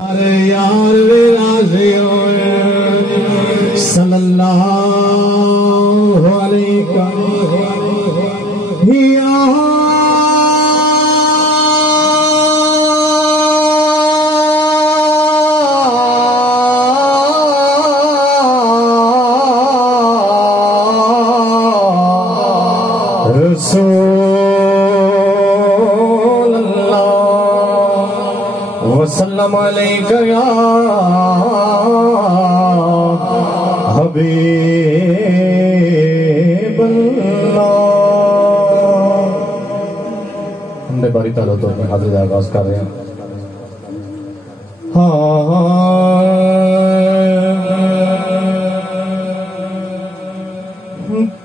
یار صلی اللہ علیہ رسول اللہ وسلم علیکہ یا حبیب اللہ۔ ہم نے باری تعالیٰ تو اپنے حاضر آغاز کر رہے ہیں۔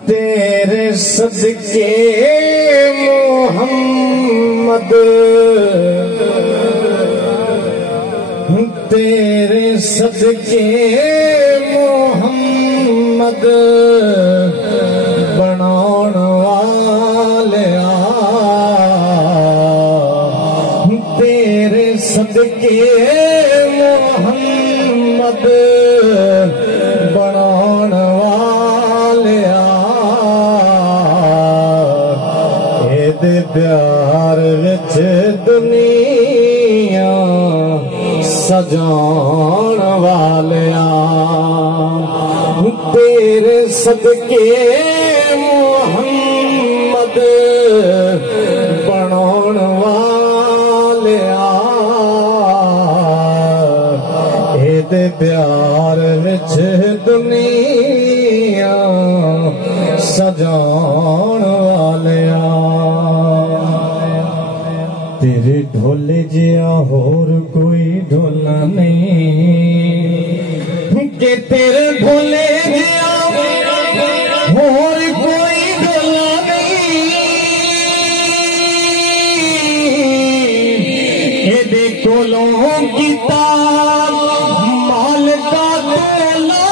تیرے صدقے محمد، تیرے صدقے محمد بناؤن والیا، تیرے صدقے محمد بناؤن والیا، دے پیار وچ دنیا سجان والیا، تیرے صدقے محمد بناؤن والیا، دے پیار وچ دنیا سجان والیا، تیرے ڈھولے جیا ہور کوئی ڈھولا نہیں، کہ تیرے ڈھولے جیا ہور کوئی ڈھولا نہیں، کہ دے کولوں کتاب مال کا تولا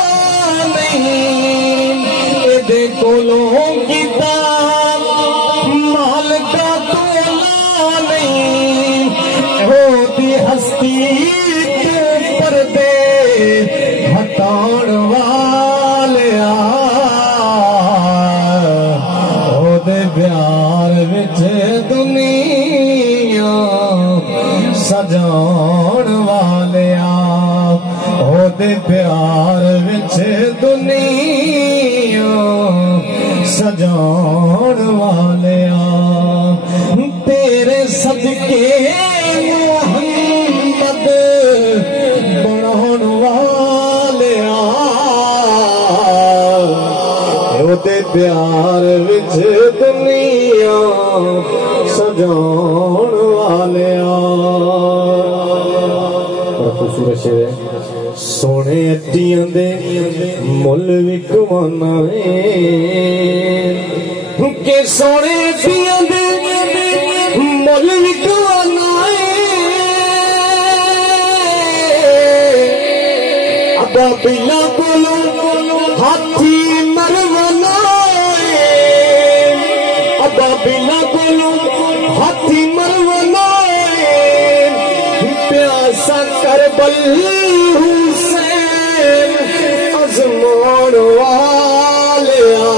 نہیں، کہ دے کولوں کتاب مال کا ہستی تو پردے ہٹان والیا، او دے پیار وچ دنیا سجان والیا، او دے پیار وچ دنیا سجان والیا، تیرے صدقے محمد بناؤن والیا، او دے پیار وچ دنیا سجان والیا۔ بڑا خوبصورت شعر ہے۔ سونے اٹیاں دے مل وکوانا ہے، کہ سونے اٹیاں دے مل وکوانا ہے، ابابیلا کولوں ہاتھی مروانا ہے، ابابیلا کولوں ہاتھی مروانا ہے، پیاسا کربل حسین ازمان والیا،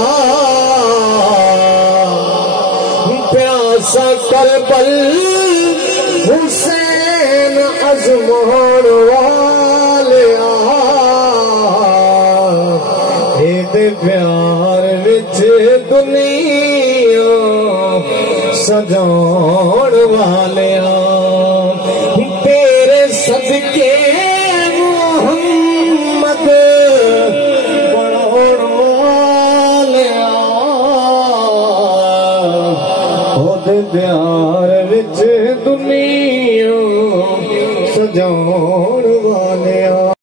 پیاسا کربل حسین ازمان والیا، دے پیار وچ دنیا سجان والیا، تیرے صدقے محمد بناؤن والیا، او دے پیار وچ دنیا سجان